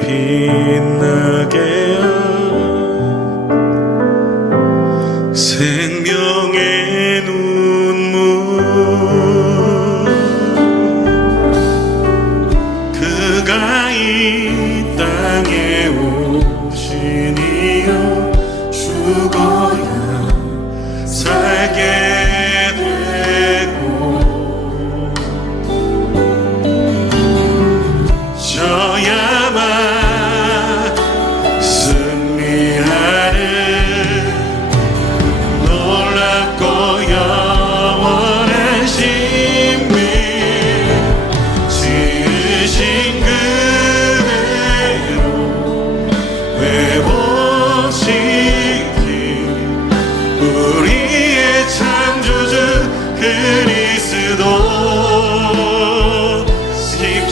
빛나게 하여 생명의 눈물 그가 이 땅에 오신 이유 죽어야 살게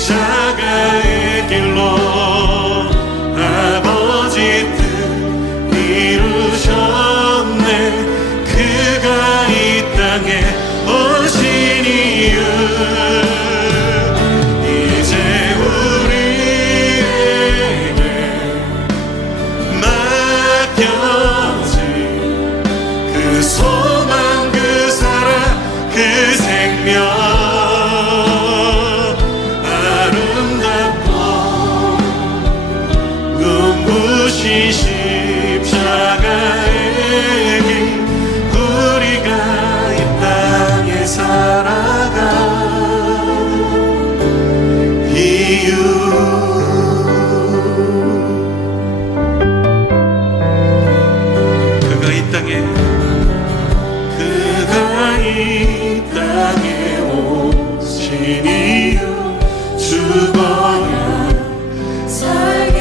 십자가의 길로 아버지 뜻 이루셨네. 그가 이 땅에 오신 이유 이제 우리에게 맡겨진 그 소망 그 사랑 그 생명 십자가의 길 우리가 이 땅에 살아가 이유 그가 이 땅에 오신 이유 죽어야 살게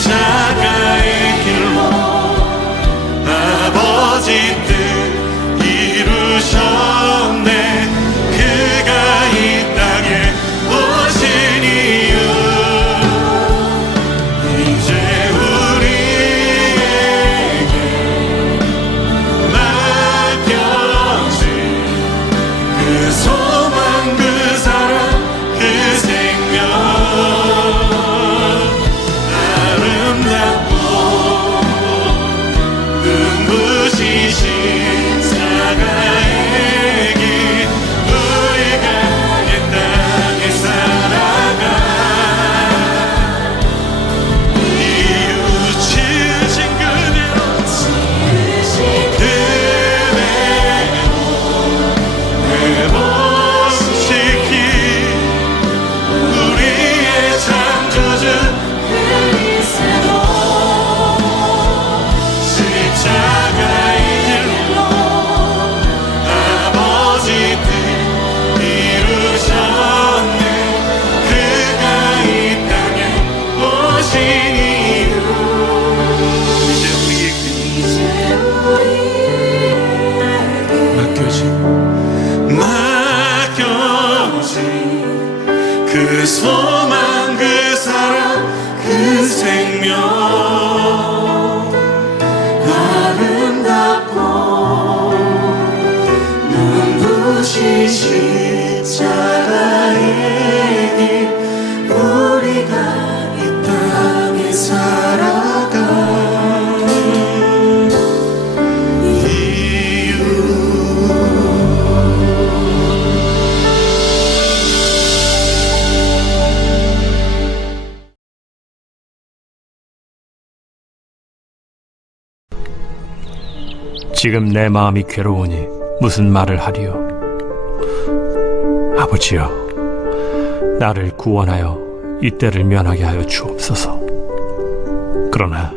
십자가의 길로 아버지 뜻 이루셨네. 그가 이 땅에 오신 이유 이제 우리에게 맡겨진 그 소망 그 사랑 그 생명 십자가의 길 우리가 이 땅에 살아가 이유 지으신 그대로 회복시키 우리의 창조주 그리스도 십자가의 길로 아버지 뜻 이루셨네. 그가 이 땅에 오신 이유 이제 우리에게 맡겨진 그 소망 그 사랑 그 생명 아름답고 눈부신 십자가의 길 우리가 이 땅에 살아가 이유 지금 내 마음이 괴로우니 무슨 말을 하리요. 아버지여, 나를 구원하여 이때를 면하게 하여 주옵소서. 그러나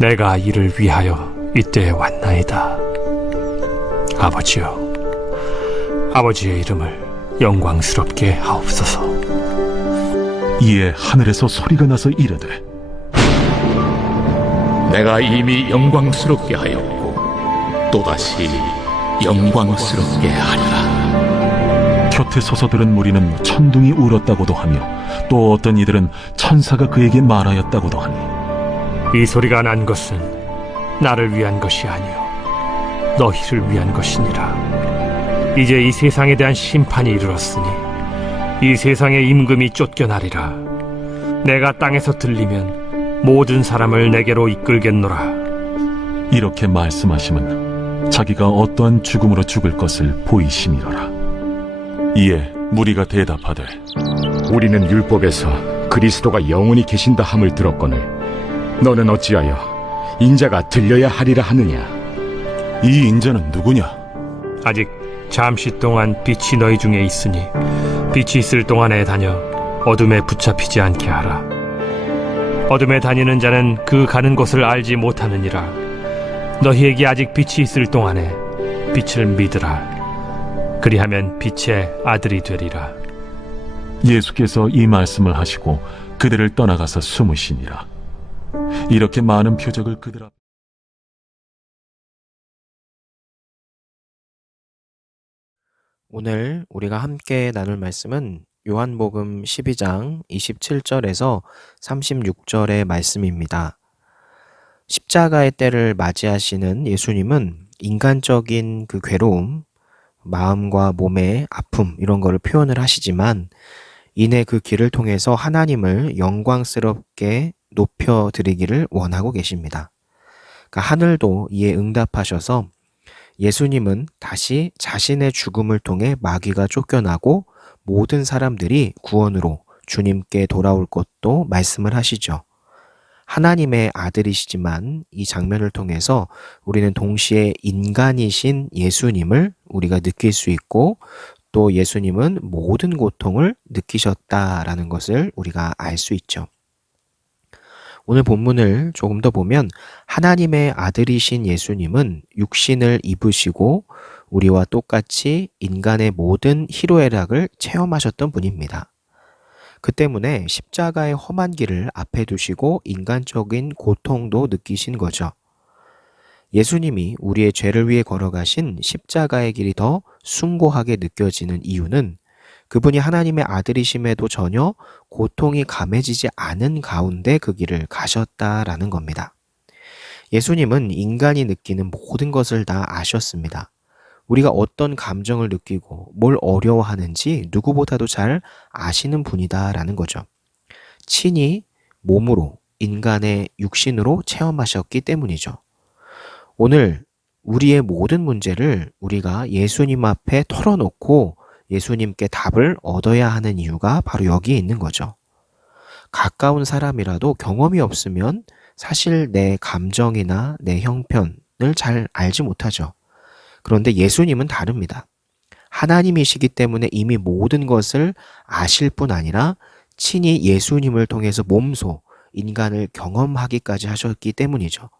내가 이를 위하여 이때에 왔나이다. 아버지여, 아버지의 이름을 영광스럽게 하옵소서. 이에 하늘에서 소리가 나서 이르되 내가 이미 영광스럽게 하였고 또다시 영광스럽게 하리라. 곁에 서서 들은 무리는 천둥이 울었다고도 하며 또 어떤 이들은 천사가 그에게 말하였다고도 하니 이 소리가 난 것은 나를 위한 것이 아니요 너희를 위한 것이니라. 이제 이 세상에 대한 심판이 이르렀으니 이 세상의 임금이 쫓겨나리라. 내가 땅에서 들리면 모든 사람을 내게로 이끌겠노라. 이렇게 말씀하심은 자기가 어떠한 죽음으로 죽을 것을 보이심이로라. 이에 무리가 대답하되 우리는 율법에서 그리스도가 영원히 계신다 함을 들었거늘 너는 어찌하여 인자가 들려야 하리라 하느냐? 이 인자는 누구냐? 아직 잠시 동안 빛이 너희 중에 있으니 빛이 있을 동안에 다녀 어둠에 붙잡히지 않게 하라. 어둠에 다니는 자는 그 가는 곳을 알지 못하느니라. 너희에게 아직 빛이 있을 동안에 빛을 믿으라. 그리하면 빛의 아들이 되리라. 예수께서 이 말씀을 하시고 그들을 떠나가서 숨으시니라. 이렇게 많은 표적을 그들 앞 오늘 우리가 함께 나눌 말씀은 요한복음 12장 27절에서 36절의 말씀입니다. 십자가의 때를 맞이하시는 예수님은 인간적인 그 괴로움, 마음과 몸의 아픔 이런 거를 표현을 하시지만 이내 그 길을 통해서 하나님을 영광스럽게 높여드리기를 원하고 계십니다. 그러니까 하늘도 이에 응답하셔서 예수님은 다시 자신의 죽음을 통해 마귀가 쫓겨나고 모든 사람들이 구원으로 주님께 돌아올 것도 말씀을 하시죠. 하나님의 아들이시지만 이 장면을 통해서 우리는 동시에 인간이신 예수님을 우리가 느낄 수 있고 또 예수님은 모든 고통을 느끼셨다라는 것을 우리가 알 수 있죠. 오늘 본문을 조금 더 보면 하나님의 아들이신 예수님은 육신을 입으시고 우리와 똑같이 인간의 모든 희로애락을 체험하셨던 분입니다. 그 때문에 십자가의 험한 길을 앞에 두시고 인간적인 고통도 느끼신 거죠. 예수님이 우리의 죄를 위해 걸어가신 십자가의 길이 더 숭고하게 느껴지는 이유는 그분이 하나님의 아들이심에도 전혀 고통이 감해지지 않은 가운데 그 길을 가셨다라는 겁니다. 예수님은 인간이 느끼는 모든 것을 다 아셨습니다. 우리가 어떤 감정을 느끼고 뭘 어려워하는지 누구보다도 잘 아시는 분이다라는 거죠. 친히 몸으로 인간의 육신으로 체험하셨기 때문이죠. 오늘 우리의 모든 문제를 우리가 예수님 앞에 털어놓고 예수님께 답을 얻어야 하는 이유가 바로 여기에 있는 거죠. 가까운 사람이라도 경험이 없으면 사실 내 감정이나 내 형편을 잘 알지 못하죠. 그런데 예수님은 다릅니다. 하나님이시기 때문에 이미 모든 것을 아실 뿐 아니라 친히 예수님을 통해서 몸소 인간을 경험하기까지 하셨기 때문이죠.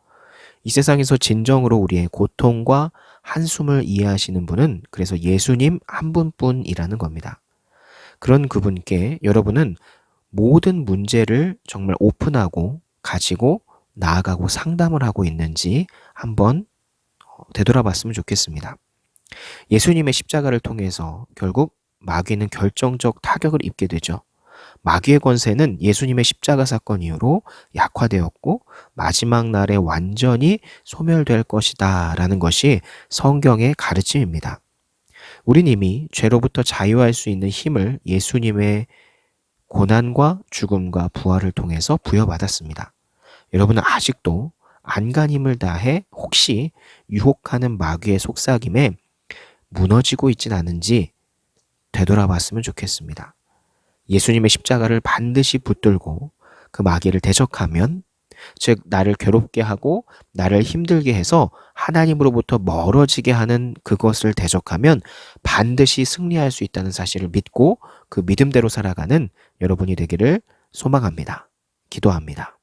이 세상에서 진정으로 우리의 고통과 한숨을 이해하시는 분은 그래서 예수님 한 분뿐이라는 겁니다. 그런 그분께 여러분은 모든 문제를 정말 오픈하고 가지고 나아가고 상담을 하고 있는지 한번 되돌아봤으면 좋겠습니다. 예수님의 십자가를 통해서 결국 마귀는 결정적 타격을 입게 되죠. 마귀의 권세는 예수님의 십자가 사건 이후로 약화되었고 마지막 날에 완전히 소멸될 것이다 라는 것이 성경의 가르침입니다. 우린 이미 죄로부터 자유할 수 있는 힘을 예수님의 고난과 죽음과 부활을 통해서 부여받았습니다. 여러분은 아직도 안간힘을 다해 혹시 유혹하는 마귀의 속삭임에 무너지고 있진 않은지 되돌아봤으면 좋겠습니다. 예수님의 십자가를 반드시 붙들고 그 마귀를 대적하면, 즉 나를 괴롭게 하고 나를 힘들게 해서 하나님으로부터 멀어지게 하는 그것을 대적하면 반드시 승리할 수 있다는 사실을 믿고 그 믿음대로 살아가는 여러분이 되기를 소망합니다. 기도합니다.